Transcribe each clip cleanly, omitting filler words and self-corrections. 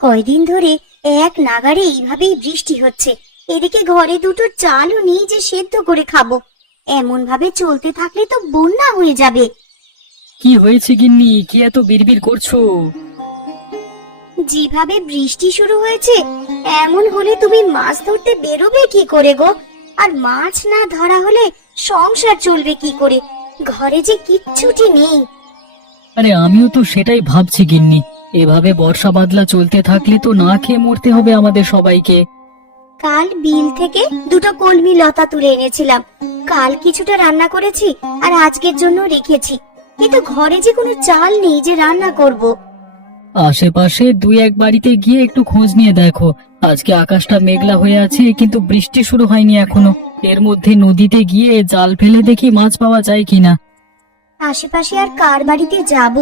কয়দিন ধরে এক নাগাড়ে এইভাবেই বৃষ্টি হচ্ছে। এদিকে ঘরে দুটো চালও নেই যে সেদ্ধ করে খাবো। এমন ভাবে চলতে থাকলে তো বন্যা হয়ে যাবে। কি হয়েছে গিন্নি, কি এত বিড়বিড় করছো? যেভাবে বৃষ্টি শুরু হয়েছে, এমন হলে তুমি মাছ ধরতে বেরোবে কি করে গো? আর মাছ না ধরা হলে সংসার চলবে কি করে? ঘরে যে কিচ্ছুটি নেই। আরে আমিও তো সেটাই ভাবছি গিন্নি, এভাবে বর্ষা বাদলা চলতে থাকলে তো না খেয়ে মরতে হবে আমাদের সবাইকে। কাল বিল থেকে দুটো কলমি লতা তুলে এনেছিলাম। কাল কিছুটা রান্না করেছি আর আজকের জন্য রেখেছি, কিন্তু ঘরে যে কোনো চাল নেই যে রান্না করব। আশেপাশে দুই এক বাড়িতে গিয়ে একটু খোঁজ নিয়ে দেখো। আজকে আকাশটা মেঘলা হয়ে আছে, কিন্তু বৃষ্টি শুরু হয়নি এখনো। এর মধ্যে নদীতে গিয়ে জাল ফেলে দেখি মাছ পাওয়া যায় কিনা। আশেপাশে আর কার বাড়িতে যাব?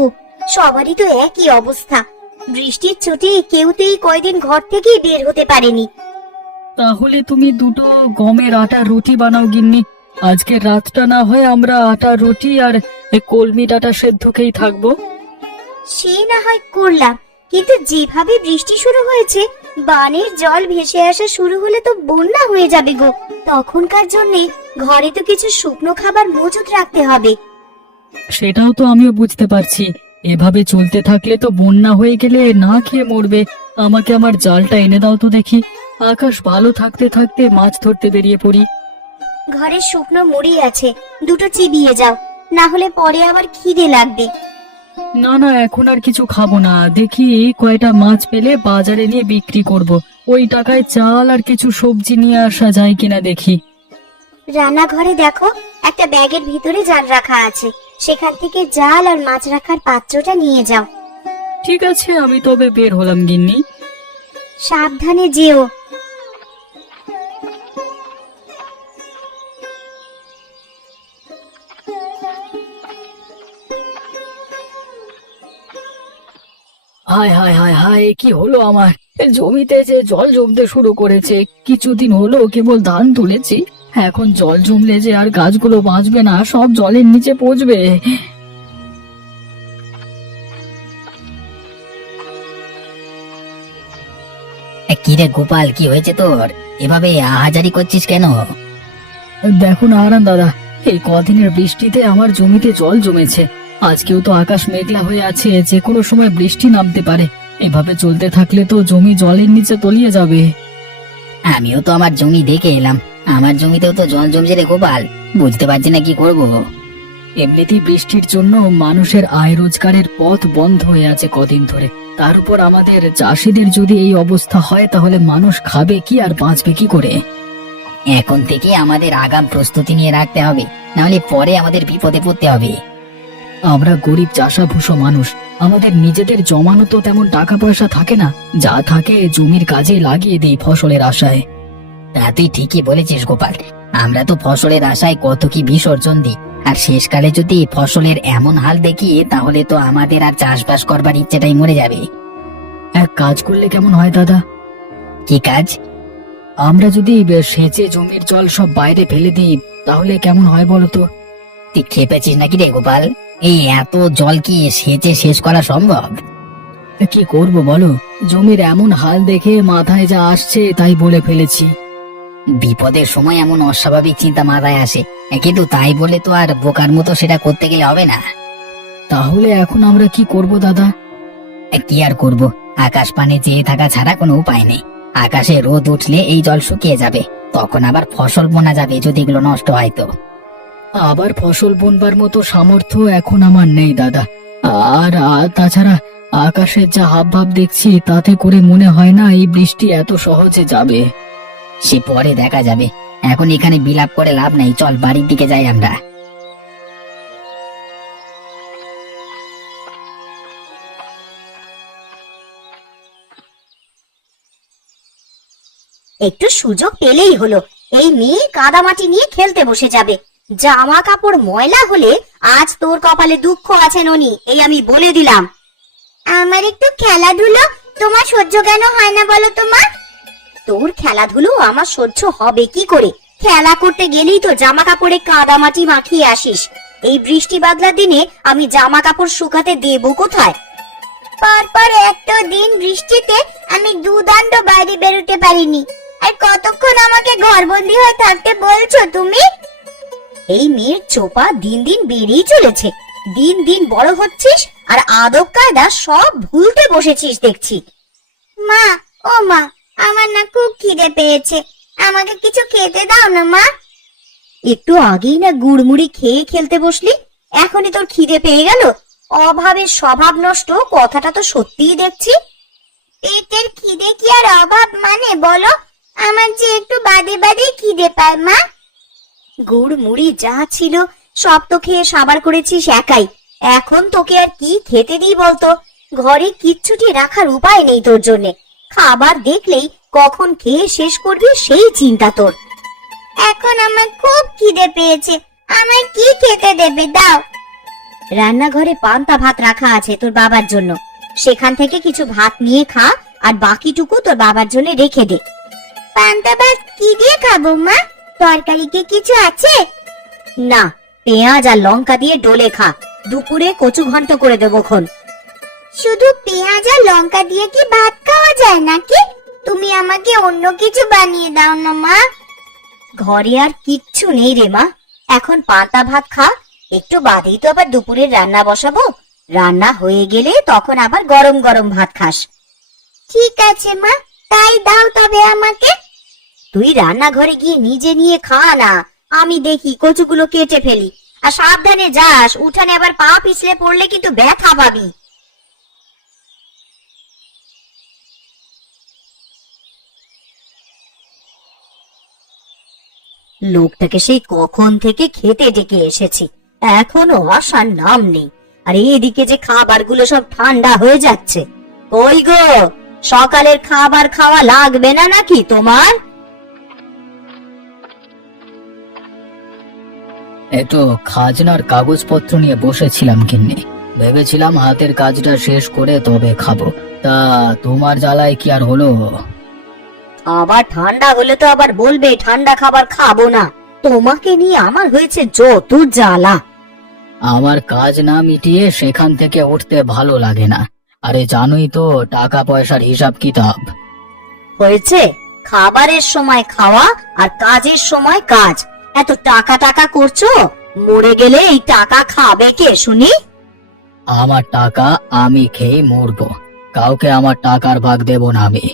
সবারই তো একই অবস্থা। বৃষ্টির চোটে কেউ তো এই কয়দিন ঘর থেকেই বের হতে পারেনি। তাহলে তুমি দুটো গমের আটা রুটি বানাও গিন্নি। আজকে রাতটা না হয় আমরা আটা রুটি আর এই কলমি ডাঁটা সেদ্ধ খেয়েই থাকবো। সে না হয় করলাম, কিন্তু যেভাবে বৃষ্টি শুরু হয়েছে, বানের জল ভেসে আসা শুরু হলে তো বন্যা হয়ে যাবে গো। তখনকার জন্যে ঘরে তো কিছু শুকনো খাবার মজুত রাখতে হবে। সেটাও তো আমিও বুঝতে পারছি। এভাবে চলতে থাকলে তো বন্যা হয়ে গেলে না খেয়ে মরবে। আমাকে আমার জালটা এনে দাও তো দেখি। আকাশ ভালো থাকতে থাকতে মাছ ধরতে বেরিয়ে পড়ি। ঘরে শুকনো মুড়ি আছে, দুটো চিবিয়ে যাও, না হলে পরে আবার খিদে লাগবে। না না, এখন আর কিছু খাবো না। দেখি কয়টা মাছ পেলে বাজারে নিয়ে বিক্রি করব। ওই টাকায় চাল আর কিছু সবজি নিয়ে আসা যায় কিনা দেখি। রান্নাঘরে দেখো, একটা ব্যাগের ভিতরে জাল রাখা আছে, সেখান থেকে জাল আর মাছ রাখার পাত্রটা নিয়ে যাও। ঠিক আছে, আমি তবে বের হলাম গিন্নি। সাবধানে যেও। হায় হায় হায় হায়, কি হলো আমার? জমিতে যে জল জমতে শুরু করেছে। কিছুদিন হলো কেবল ধান তুলেছি, এখন জল জমলে যে আর গাছগুলো বাঁচবে না, সব জলের নিচে পচবে। কিরে গোপাল, কি হয়েছে তোর? এভাবে আহাজারি করছিস কেন? দেখুন আরান দাদা, এই কদিনের বৃষ্টিতে আমার জমিতে জল জমেছে। আজকেও তো আকাশ মেঘলা হয়ে আছে, যে কোনো সময় বৃষ্টি নামতে পারে। এভাবে চলতে থাকলে তো জমি জলের নিচে তলিয়ে যাবে। আমিও তো আমার জমি দেখে এলাম, আমার জমিতেও তো জল জমছে রে গোপাল। বুঝতে পারছি না কি করব। এমনিতেই বৃষ্টির জন্য মানুষের আয় রোজগারের পথ বন্ধ হয়ে আছে কদিন ধরে। তার উপর আমাদের চাষিদের যদি এই অবস্থা হয়, তাহলে মানুষ খাবে কি আর বাঁচবে কি করে? এখন থেকে আমাদের আগাম প্রস্তুতি নিয়ে রাখতে হবে, নাহলে পরে আমাদের বিপদে পড়তে হবে। আমরা গরিব চাষাভুষো মানুষ, আমাদের নিজেদের জমানো তো তেমন টাকা পয়সা থাকে না। যা থাকে জমির কাজে লাগিয়ে দিই ফসলের আশায়। তা তুই ঠিকই বলেছিস গোপাল, আমরা তো ফসলের আশায় কত কি বিসর্জন দিই। আর শেষকালে যদি ফসলের এমন হাল দেখি, তাহলে তো আমাদের আর চাষবাস করবার ইচ্ছেটাই মরে যাবে। এক কাজ করলে কেমন হয় দাদা? কি কাজ? আমরা যদি সেচে জমির জল সব বাইরে ফেলে দিই, তাহলে কেমন হয় বলতো? তুই খেপেছিস নাকি রে গোপাল? এই এত জল কি সেচে শেষ করা সম্ভব? কি করব বলো, জমির এমন হাল দেখে মাথায় যা আসছে তাই বলে ফেলেছি। বিপদের সময় এমন অস্বাভাবিক চিন্তা মাথায় আসে, কিন্তু তাই বলে তো আর বোকার মতো সেটা করতে গেলে হবে না। তাহলে এখন আমরা কি করব দাদা? কি আর করব, আকাশ পানে চেয়ে থাকা ছাড়া কোনো উপায় নেই। আকাশে রোদ উঠলে এই জল শুকিয়ে যাবে, তখন আবার ফসল বোনা যাবে যদি এগুলো নষ্ট হয় তো। আবার ফসল বুনবার মতো সামর্থ্য এখন আমার নেই দাদা। আর তাছাড়া আকাশের যা হাবভাব দেখছি, তাতে করে মনে হয় না এই বৃষ্টি এত সহজে যাবে। সে পরে দেখা যাবে, এখন এখানে বিলাপ করে লাভ নেই, চল বাড়ির দিকে যাই আমরা। একটু সুযোগ পেলেই হলো, এই মেয়ে কাদামাটি নিয়ে খেলতে বসে যাবে। জামা কাপড় ময়লা হলে আজ তোর কপালে দুঃখ আছে ননি, এই আমি বলে দিলাম। আমার একটু খেলাধুলো তোমার সহ্য কেন হয় না বলো তো মা? তোর খেলাধুলো আমার সহ্য হবে কি করে? খেলা করতে গেলেই তো জামা কাপড়ে কাদামাটি মাখিয়ে আসিস। এই বৃষ্টি বাদলার দিনে আমি জামা কাপড় শুকাতে দেবো কোথায়? পরপর একটা দিন বৃষ্টিতে আমি দুদণ্ড বাইরে বেরোতে পারিনি, আর কতক্ষণ আমাকে ঘরবন্দি হয়ে থাকতে বলছো তুমি? এই মেয়ের চোপা দিন দিন বেড়েই চলেছে। দিন দিন বড় হচ্ছিস আর আদব কায়দা সব ভুলতে বসেছিস দেখছি। মা, ও মা, আমার না খুব খিদে পেয়েছে, আমাকে কিছু খেতে দাও না মা। একটু আগেই না গুড়মুড়ি খেয়ে খেলতে বসলি, এখনই তোর খিদে পেয়ে গেল? অভাবের স্বভাব নষ্ট, কথাটা তো সত্যিই দেখছি। পেটের খিদে কি আর অভাব মানে বলো? আমার যে একটু বাদে বাদে খিদে পায় মা। গুড় মুড়ি যা ছিল সব তো খেয়ে সাবার করেছিস একাই, এখন তোকে আর কি খেতে দিই বলতো? ঘরে কিচ্ছুটি রাখার উপায় নেই তোর জন্যে। খাবার দেখলেই কখন খেয়ে শেষ করবি সেই চিন্তা তোর। এখন আমার খুব খিদে পেয়েছে, আমায় কি খেতে দেবে দাও। রান্নাঘরে পান্তা ভাত রাখা আছে তোর বাবার জন্য, সেখান থেকে কিছু ভাত নিয়ে খা, আর বাকিটুকু তোর বাবার জন্য রেখে দে। পান্তা ভাত কি দিয়ে খাবো মা? তরকারি কি কিছু আছে? না, পেঁয়াজ আর লঙ্কা দিয়ে ডলে খা, দুপুরে কচু ঘন্ট করে দেবো খন। শুধু পেঁয়াজ আর লঙ্কা দিয়ে কি ভাত খাওয়া যায় নাকি? তুমি আমাকে অন্য কিছু বানিয়ে দাও না মা। ঘরে আর কিচ্ছু নেই রে মা, এখন পান্তা ভাত খা, একটু বাদেই তো আবার দুপুরের রান্না বসাবো, রান্না হয়ে গেলে তখন আবার গরম গরম ভাত খাস। ঠিক আছে মা, তাই দাও তবে আমাকে। তুই রান্নাঘরে গিয়ে নিজে নিয়ে খা না, আমি দেখি কচুগুলো কেটে ফেলি। আর সাবধানে যাস, উঠানে আবার পা পিছলে পড়লে কিন্তু ব্যথা পাবি। লোকটাকে সেই কখন থেকে খেতে ডেকে এসেছি, এখনো আসার নাম নেই। আর এইদিকে যে খাবারগুলো সব ঠান্ডা হয়ে যাচ্ছে। কই গো, সকালের খাবার খাওয়া লাগবে না নাকি তোমার? এতো খাজনার কাগজপত্র নিয়ে বসেছিলাম কিন্নি, ভেবেছিলাম হাতের কাজটা শেষ করে তবে খাবো। তা তোমার জ্বালায় কি আর হলো? আবার ঠান্ডা হলে তো আবার বলবে ঠান্ডা খাবার খাবো না। তোমাকে নিয়ে আমার হয়েছে যত জ্বালা। আমার কাজ না মিটিয়ে সেখান থেকে উঠতে ভালো লাগে না। আরে জানোই তো টাকা পয়সার হিসাব কিতাব। হয়েছে, খাবারের সময় খাওয়া আর কাজের সময় কাজ। এত টাকা টাকা করছো, মরে গেলে এই টাকা খাবে কে শুনি? আমার টাকা আমি খেয়ে মরবো, কাউকে আমার টাকার ভাগ দেব না আমি।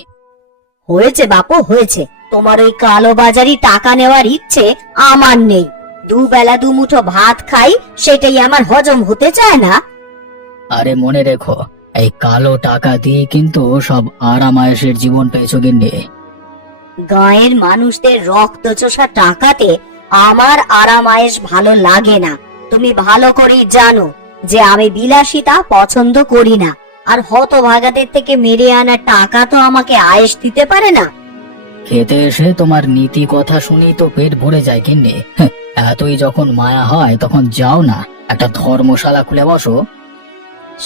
হয়েছে বাপু, হয়েছে। তোমার ওই কালো বাজারি টাকা নেওয়ার ইচ্ছে আমার নেই। দুবেলা দুমুঠো ভাত খাই, সেটাই আমার হজম হতে চায় না। আরে মনে রেখো, এই কালো টাকা দিয়ে কিন্তু সব আরামায়েশের জীবন পেয়েছো গিন্নি। গাঁয়ের মানুষদের রক্ত চোষা টাকাতে আমার আরামায়েশ ভালো লাগে না। তুমি ভালো করেই জানো যে আমি বিলাসিতা পছন্দ করি না, আর হতভাগাদের থেকে মেরে আনা টাকা তো আমাকে আয়েশ দিতে পারে না। খেতে এসে তোমার নীতি কথা শুনেই তো পেট ভরে যায় গিন্নি। এতই যখন মায়া হয় তখন যাও না, একটা ধর্মশালা খুলে বসো।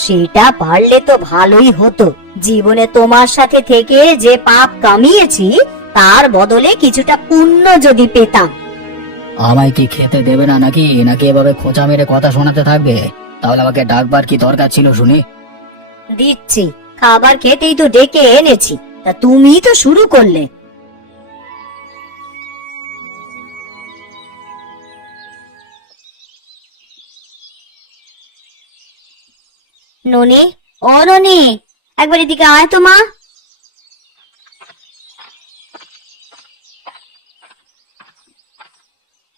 সেটা পারলে তো ভালোই হতো। জীবনে তোমার সাথে থেকে যে পাপ কামিয়েছি, তার বদলে কিছুটা পুণ্য যদি পেতাম। আমায় কি খেতে দেবে না নাকি নাকি এভাবে খোঁচা মেরে কথা শোনাতে থাকবে? তাহলে আমাকে ডাকবার কি দরকার ছিল শুনি? দিচ্ছি, খাবার খেতেই তো ডেকে এনেছি, তা তুমি তো শুরু করলে। ননি, ও ননি, একবার এদিকে আয় তো মা।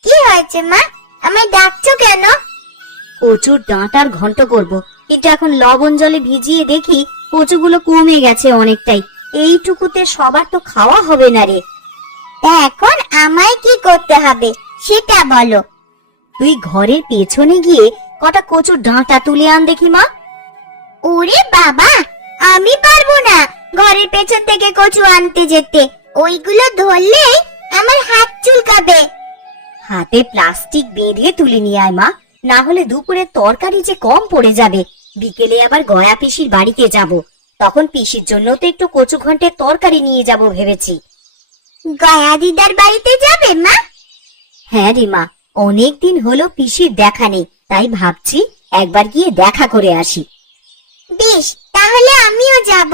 কি হয়েছে মা, আমায় ডাকছো কেন? কচুর ডাঁটার ঘন্ট করব, কিন্তু এখন লবণ জলে ভিজিয়ে দেখি কচুগুলো কমে গেছে অনেকটাই। এইটুকুতে সবার তো খাওয়া হবে না রে। এখন আমায় কি করতে হবে সেটা বলো। তুই ঘরের পেছনে গিয়ে কটা কচুর ডাঁটা তুলে আন দেখি মা। ওরে বাবা, আমি পারবো না ঘরের পেছন থেকে কচু আনতে যেতে, ওইগুলো ধরলেই আমার হাত চুলকাবে। হাতে প্লাস্টিক বেঁধে তুলে নিয়ে আয় মা, না হলে দুপুরে তরকারি যে কম পড়ে যাবে। বিকেলে আবার গয়া পিসির বাড়িতে যাব, তখন পিসির জন্য তো একটু কচু ঘন্টের তরকারি নিয়ে যাব ভেবেছি। গয়া দিদার বাড়িতে যাবে মা? হ্যাঁ রে মা, অনেকদিন হলো পিসির দেখা নেই, তাই ভাবছি একবার গিয়ে দেখা করে আসি। বেশ, তাহলে আমিও যাব।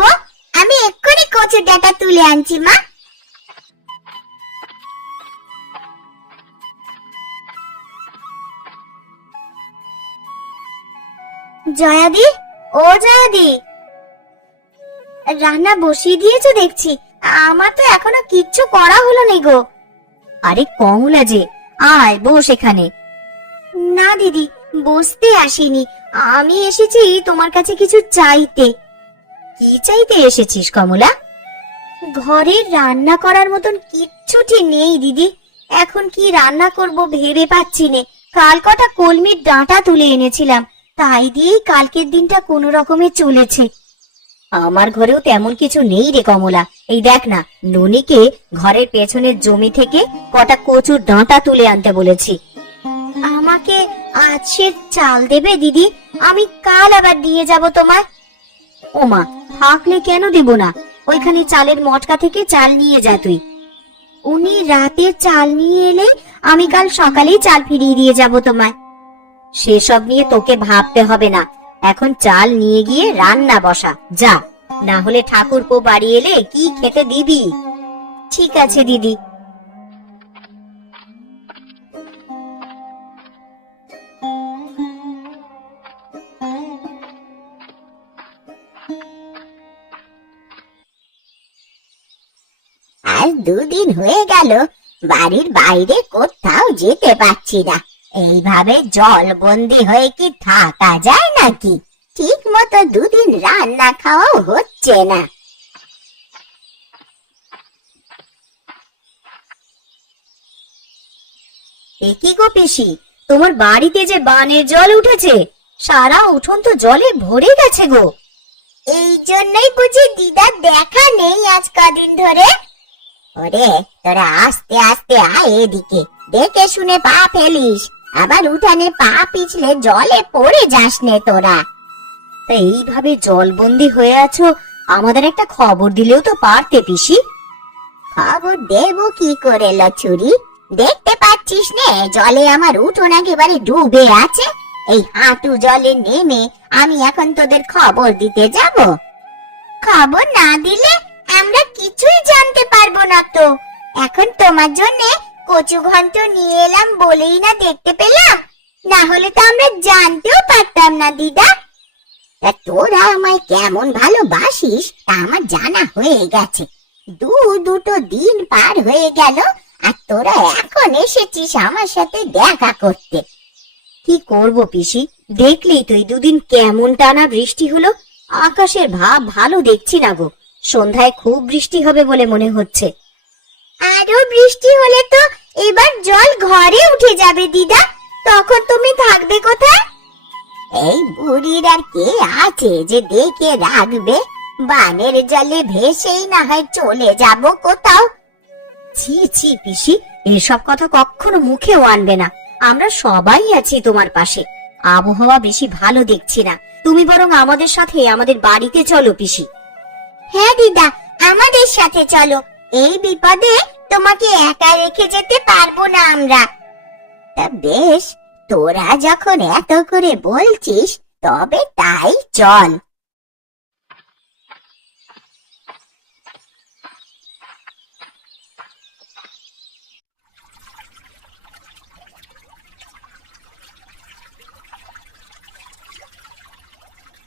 আমি এক্ষুনি কচুর ডাঁটা তুলে আনছি মা। জয়াদি, ও জয়াদি, রান্না বসিয়ে দিয়েছো দেখছি। আমার তো এখনো কিচ্ছু করা হলো না গো। আরে কমলা যে, আয় বস এখানে। না দিদি, বসতে আসিনি, আমি এসেছি তোমার কাছে কিছু চাইতে। কি চাইতে এসেছিস কমলা? ঘরে রান্না করার মতন কিচ্ছুটি নেই দিদি। এখন কি রান্না করব ভেবে পাচ্ছি নে। কাল কটা কলমির ডাঁটা তুলে এনেছিলাম, তাই দিয়েই কালকের দিনটা কোনো রকমে চলেছে। আমার ঘরেও তেমন কিছু নেই রে কমলা। এই দেখ না, ননিকে ঘরের পেছনের জমি থেকে কটা কচুর ডাঁটা তুলে আনতে বলেছি। আমাকে আজ সে চাল দেবে দিদি? আমি কাল আবার দিয়ে যাব তোমায়। ওমা, থাকলে কেন দেব না? ওইখানে চালের মটকা থেকে চাল নিয়ে যা তুই। উনি রাতে চাল নিয়ে এলে আমি কাল সকালেই চাল ফিরিয়ে দিয়ে যাব তোমায়। সেসব নিয়ে তোকে ভাবতে হবে না, এখন চাল নিয়ে গিয়ে রান্না বসা যা, না হলে ঠাকুরপো বাড়ি এলে কি খেতে দিবি? ঠিক আছে দিদি। আজ দুদিন হয়ে গেল বাড়ির বাইরে কোথাও যেতে পারছি না। এইভাবে জলবন্দি হয়ে কি থাকা যায় নাকি? ঠিক মতো দুদিন রান্না খাওয়াও হচ্ছে না। কি গো পিসি, তোমার বাড়িতে যে বানের জল উঠেছে, সারা উঠোন তো জলে ভরে গেছে গো। এই জন্যই বুঝি দিদার দেখা নেই আজ কদিন ধরে। ওরে, তোরা আস্তে আস্তে আয় এদিকে, দেখে শুনে পা ফেলিস, আবার উঠানে পা পিছলে জলে পড়ে যাস নে তোরা। তা এইভাবে জলবন্দি হয়ে আছো, আমাদের একটা খবর দিলেও তো পারতে পিসি। খবর দেব কি করে লছুরি? দেখতে পাচ্ছিস নে জলে আমার উঠোন একেবারে ডুবে আছে। এই হাঁটু জলে নেমে আমি এখন তোদের খবর দিতে যাব? খবর না দিলে আমরা কিছুই জানতে পারবো না তো। এখন তোমার জন্য কচু ঘন্ট নিয়ে এলাম বলেই না দেখতে পেলাম, না হলে তো আমরা জানতেও পারতাম না দিদা। তা তোরা আমায় কেমন ভালোবাসিস তা আমার জানা হয়ে গেছে। দুটো দিন পার হয়ে গেল আর তোরা এখন এসেছিস আমার সাথে দেখা করতে। কি করব পিসি, দেখলেই তো এই দুদিন কেমন টানা বৃষ্টি হলো। আকাশের ভাব ভালো দেখছি না গো, সন্ধ্যায় খুব বৃষ্টি হবে বলে মনে হচ্ছে। আরো বৃষ্টি হলে তো এবার জল ঘরে উঠে যাবে দিদা, তখন তুমি থাকবে কোথায়? এই বুড়ির আর কে আছে যে দেখে রাখবে? বানের জলে ভেসেই না হয় চলে যাব কোথাও। ছি ছি পিসি, এসব কথা কখনো মুখেও আনবে না। আমরা সবাই আছি তোমার পাশে। আবহাওয়া বেশি ভালো দেখছি না, তুমি বরং আমাদের সাথে আমাদের বাড়িতে চলো পিসি। হ্যাঁ দিদা, আমাদের সাথে চলো। এই বিপদে তোমাকে একা রেখে যেতে পারবো না আমরা। তা বেশ, তোরা যখন এত করে বলছিস তবে তাই চল।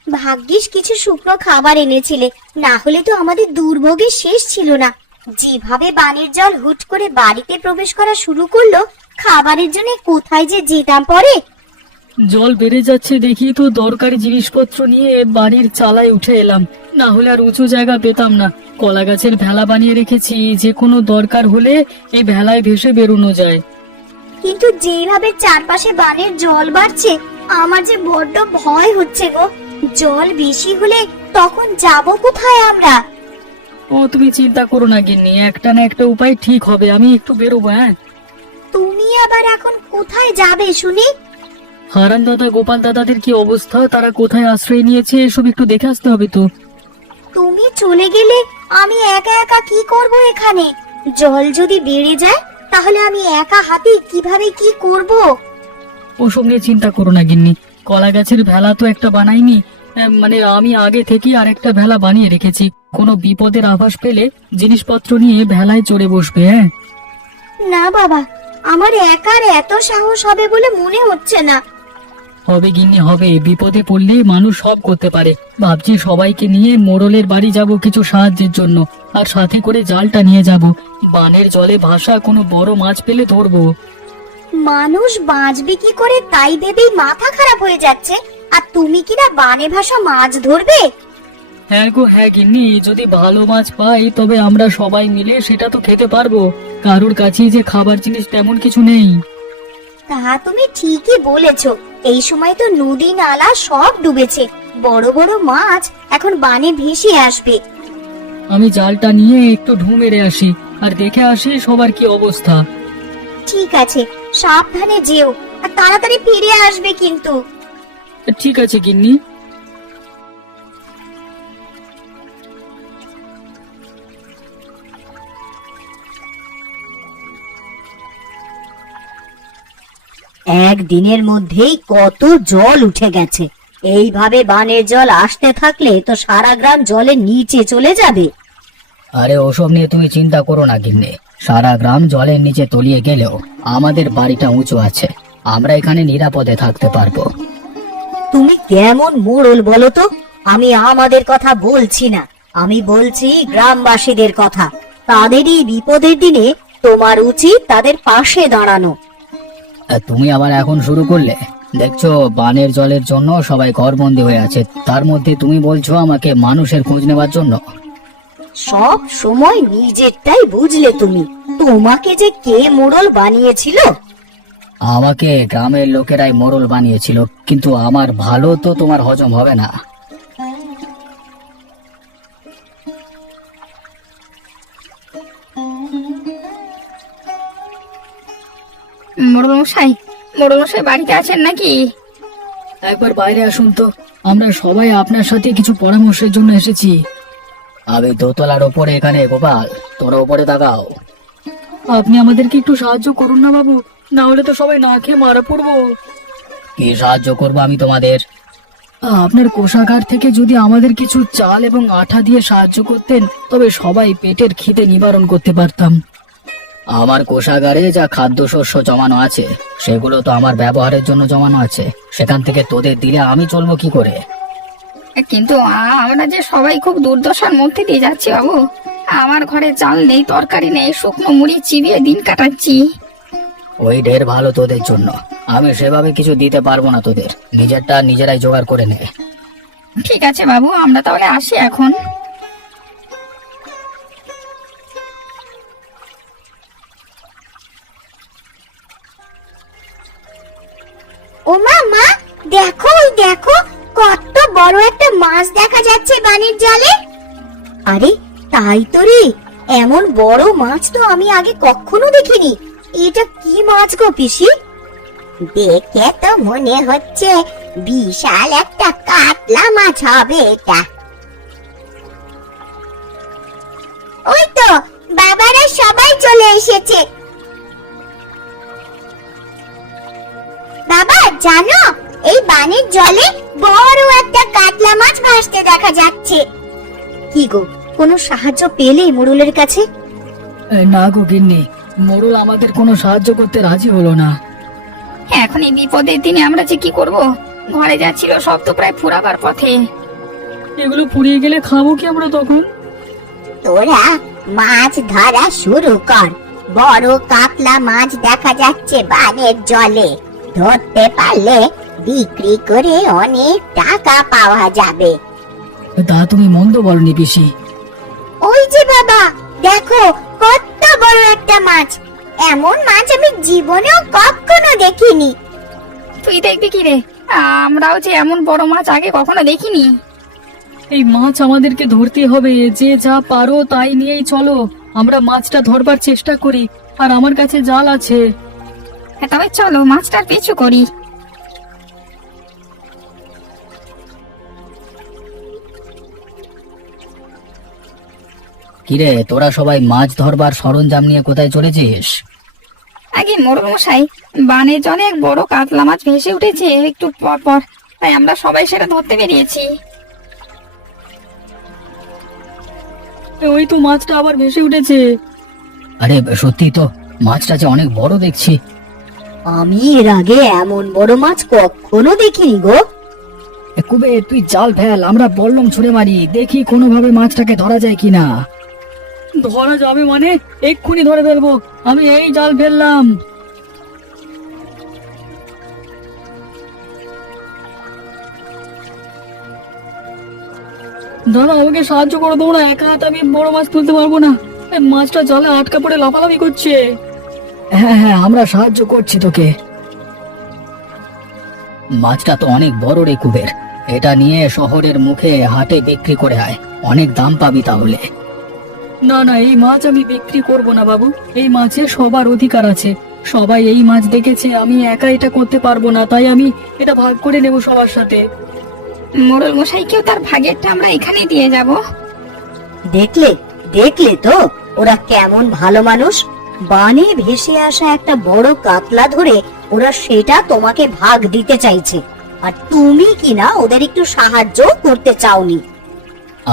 ভাগ্যিস কিছু শুকনো খাবার এনেছিলে, না হলে তো আমাদের দুর্ভোগের শেষ ছিল না। যেভাবে বানের জল হুট করে বাড়িতে প্রবেশ করা শুরু করলো, খাবারের জন্য কোথায় যে যেতাম পরে। জল বেড়ে যাচ্ছে দেখি তো দরকারি জিনিসপত্র নিয়ে বাড়ির চালায় উঠে এলাম, না হলে আর উঁচু জায়গা পেতাম না। কলা গাছের ভেলা বানিয়ে রেখেছি, যে কোনো দরকার হলে এই ভেলায় ভেসে বেরোনো যায়। কিন্তু যেভাবে চারপাশে বানের জল বাড়ছে, আমার যে বড্ড ভয় হচ্ছে গো। জল বেশি হলে তখন যাব কোথায় আমরা? ও তুমি চিন্তা করো না গিন্নি, একটা না একটা উপায় ঠিক হবে। আমি একটু বেরোবো। হ্যাঁ, তুমি আবার এখন কোথায় যাবে শুনি? হারান দাদা গোপাল দাদাদের কি অবস্থা, তারা কোথায় আশ্রয় নিয়েছে এসব একটু দেখে আসতে হবে তো। তুমি চলে গেলে আমি একা একা কি করব এখানে? জল যদি বেড়ে যায় তাহলে আমি একা হাতে কিভাবে কি করব? ওসব নিয়ে চিন্তা করো না গিন্নি, কলা গাছের ভেলা তো একটা বানাইনি, মানে আমি আগে থেকেই আরেকটা ভেলা বানিয়ে রেখেছি। কোনো বিপদের আভাস পেলে জিনিসপত্র নিয়ে ভেলায় চড়ে বসবে। হ্যাঁ, না বাবা, আমার একার এত সাহস হবে বলে মনে হচ্ছে না। হবে গিন্নি হবে, বিপদে পড়লে মানুষ সব করতে পারে। ভাবছি সবাইকে নিয়ে মোড়লের বাড়ি যাব কিছু সাহায্যের জন্য, আর সাথে করে জালটা নিয়ে যাব। বানের জলে ভাসা কোনো বড় মাছ পেলে ধরবো। মানুষ বাঁচবে কি করে তাই ভেবেই মাথা খারাপ হয়ে যাচ্ছে, আর তুমি কিনা বানে ভাসা মাছ ধরবে? হ্যাঁ গো হ্যাঁ গিন্নি, যদি ভালো মাছ পাই তবে আমরা সবাই মিলে সেটা তো খেতে পারবো। কারোর কাছেই যে খাবার জিনিস তেমন কিছু নেই। তা তুমি ঠিকই বলেছো, এই সময় তো নদী নালা সব ডুবেছে, বড় বড় মাছ এখন বানে ভেসে আসবে। আমি জালটা নিয়ে একটু ঢু মেরে আসি, আর দেখে আসি সবার কি অবস্থা। ঠিক আছে, সাবধানে যেও, আর তাড়াতাড়ি ফিরে আসবে কিন্তু। ঠিক আছে গিন্নি। একদিনের মধ্যেই কত জল উঠে গেছে। এইভাবে বানের জল আসতে থাকলে তো সারা গ্রাম জলের নিচে চলে যাবে। আরে ওসব নিয়ে তুমি চিন্তা করো না গিন্নি, সারা গ্রাম জলের নিচে তলিয়ে গেলেও আমাদের বাড়িটা উঁচু আছে, আমরা এখানে নিরাপদে থাকতে পারবো। তুমি কেমন মোড়ল বলো তো? আমি আমাদের কথা বলছি না, আমি বলছি গ্রামবাসীদের কথা। তাদেরই বিপদের দিনে তোমার উচিত তাদের পাশে দাঁড়ানো। আর তুমি আবার এখন শুরু করলে? দেখছো বানের জলের জন্য সবাই ঘরবন্দি হয়ে আছে, তার মধ্যে তুমি বলছো আমাকে মানুষের খোঁজ নেওয়ার জন্য। সব সময় নিজেরটাই বুঝলে তুমি। তোমাকে যে কে মোড়ল বানিয়েছিল? আমাকে গ্রামের লোকেরাই মোড়ল বানিয়েছিল, কিন্তু আমার ভালো তো তোমার হজম হবে না। মোড়লমশাই, বাড়িতে আছেন নাকি? একবার বাইরে আসুন তো, আমরা সবাই আপনার সাথে কিছু পরামর্শের জন্য এসেছি। আমি দোতলার ওপরে এখানে, গোপাল তোর ওপরে তাকাও। আপনি আমাদেরকে একটু সাহায্য করুন না বাবু, না হলে তো সবাই না খেয়ে মারা পড়বো। কি সাহায্য করবো আমি তোমাদের? আপনার কোষাগার থেকে যদি আমাদের কিছু চাল এবং আঠা দিয়ে সাহায্য করতেন, তবে সবাই পেটের খিদে নিবারণ করতে পারতাম। আমার কোষাগারে যা খাদ্যশস্য জমানো আছে সেগুলো তো আমার ব্যবহারের জন্য জমানো আছে, সেখান থেকে তোদের দিলে আমি চলবো কি করে? কিন্তু আমরা যে সবাই খুব দুর্দশার মধ্যে দিয়ে যাচ্ছি বাবু। আমার ঘরে চাল নেই, তরকারি নেই, শুকনো মুড়ি চিবিয়ে দিন কাটাচ্ছি। ওই ঢের ভালো তোদের জন্য, আমি সেভাবে কিছু দিতে পারবো না তোদের, নিজেরটা নিজেরাই জোগাড় করে নে। ঠিক আছে বাবু, আমরা তাহলে আসি এখন। ও মা, দেখো দেখো, কত বড় একটা মাছ দেখা যাচ্ছে বানের জলে। আরে তাই তো রে, এমন বড় মাছ তো আমি আগে কখনো দেখিনি। এটা কি মাছ গো পিসি? দেখে তো মনে হচ্ছে বিশাল একটা কাতলা মাছ হবে এটা। ওই তো বাবারা সবাই চলে এসেছে। বাবা জানো, এই বানের জলে বড় একটা কাতলা মাছ ভাসতে দেখা যাচ্ছে। কি গো, কোনো সাহায্য পেলে মোড়লের কাছে? না গো গিন্নি, মোড়ল আমাদের কোনো সাহায্য করতে রাজি হলো না। এখন এই বিপদের দিনে আমরা যে কি করব? ঘরে যা ছিল সব তো প্রায় ফুরাবার পথে। এগুলো পুড়িয়ে গেলে খাবো কি আমরা তখন? তোরা মাছ ধরা শুরু কর। বড় কাতলা মাছ দেখা যাচ্ছে বানের জলে। ধরতে পারলে বিক্রি করে অনেক টাকা পাওয়া যাবে। তা তুমি মন্দ বলনি পিসি। ওই যে বাবা, দেখো কত বড় একটা মাছ। এমন মাছ আমি জীবনেও কখনো দেখিনি। তুই দেখবি কি রে? আমরাও যে এমন বড় মাছ আগে কখনো দেখিনি। এই মাছ আমাদেরকে ধরতে হবে, যে যা পারো তাই নিয়েই চলো। আমরা মাছটা ধরবার চেষ্টা করি, আর আমার কাছে জাল আছে। হ্যাঁ, তবে চলো মাছটার পিছু করি। কিরে, তোরা সবাই মাছ ধরবার সরঞ্জাম নিয়ে কোথায় চলেছিস? আগে মোড়লমশাই, বানের জলে এক বড় কাতলা মাছ ভেসে উঠেছে একটু পর পর, তাই আমরা সবাই সেটা ধরতে বেরিয়েছি। ওই তো মাছটা আবার ভেসে উঠেছে। আরে সত্যি তো, মাছটা যে অনেক বড় দেখছি। আমি এর আগে এমন বড় মাছ কখনো দেখিনি গো। কুবের তুই জাল ফেল, আমরা বল্লম ছুঁড়ে মারি, দেখি কোনোভাবে মাছটাকে ধরা যায় কিনা। ধরা যাবে মানে? এক্ষুনি ধরে ফেলবো, আমি এই জাল ফেললাম। দাদা আমাকে সাহায্য করে দেবো না, একা হাতে আমি বড় মাছ তুলতে পারবো না। এই মাছটা জালে আটকা পড়ে লাফালাফি করছে। হ্যাঁ হ্যাঁ, আমরা সাহায্য করছি তোকে। মাছটা তো অনেক বড় রে কুবের, এটা নিয়ে শহরের মুখে হাটে বিক্রি করে আয়, অনেক দাম পাবি তাহলে। না না, এই মাছ আমি বিক্রি করব না বাবু, এই মাছে সবার অধিকার আছে। সবাই এই মাছ দেখেছে, আমি একা এটা করতে পারবো না, তাই আমি এটা ভাগ করে নেব সবার সাথে। মোড়ল মশাইকেও তার ভাগেরটা আমরা এখানে দিয়ে যাব। দেখলে দেখলে তো ওরা কেমন ভালো মানুষ। বানে ভেসে আসা একটা বড় কাতলা ধরে ওরা সেটা তোমাকে ভাগ দিতে চাইছে, আর তুমি কিনা ওদের একটু সাহায্য করতে চাওনি।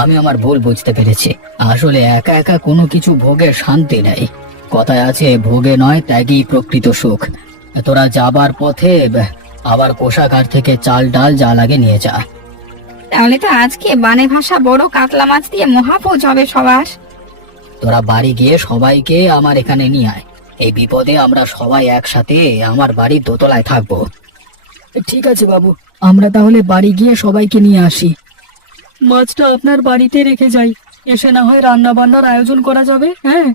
আমি আমার ভুল বুঝতে পেরেছি, আসলে একা একা কোনো কিছু ভোগের শান্তি নেই। কথায় আছে, ভোগে নয় ত্যাগই প্রকৃত সুখ। তোরা যাবার পথে আবার কোষাগার থেকে চাল ডাল যা লাগে নিয়ে যা। তাহলে তো আজকে বানে ভাষা বড় কাতলা মাছ দিয়ে মহাভোজ হবে সবার। তোরা বাড়ি গিয়ে সবাইকে আমার এখানে নিয়ে আয়, এই বিপদে আমরা সবাই একসাথে আমার বাড়ির দোতলায় থাকবো। ঠিক আছে বাবু, আমরা তাহলে বাড়ি গিয়ে সবাইকে নিয়ে আসি। মাছটা আপনার বাড়িতে রেখে যাই, এসে না হয় রান্না বান্নার আয়োজন করা যাবে। হ্যাঁ।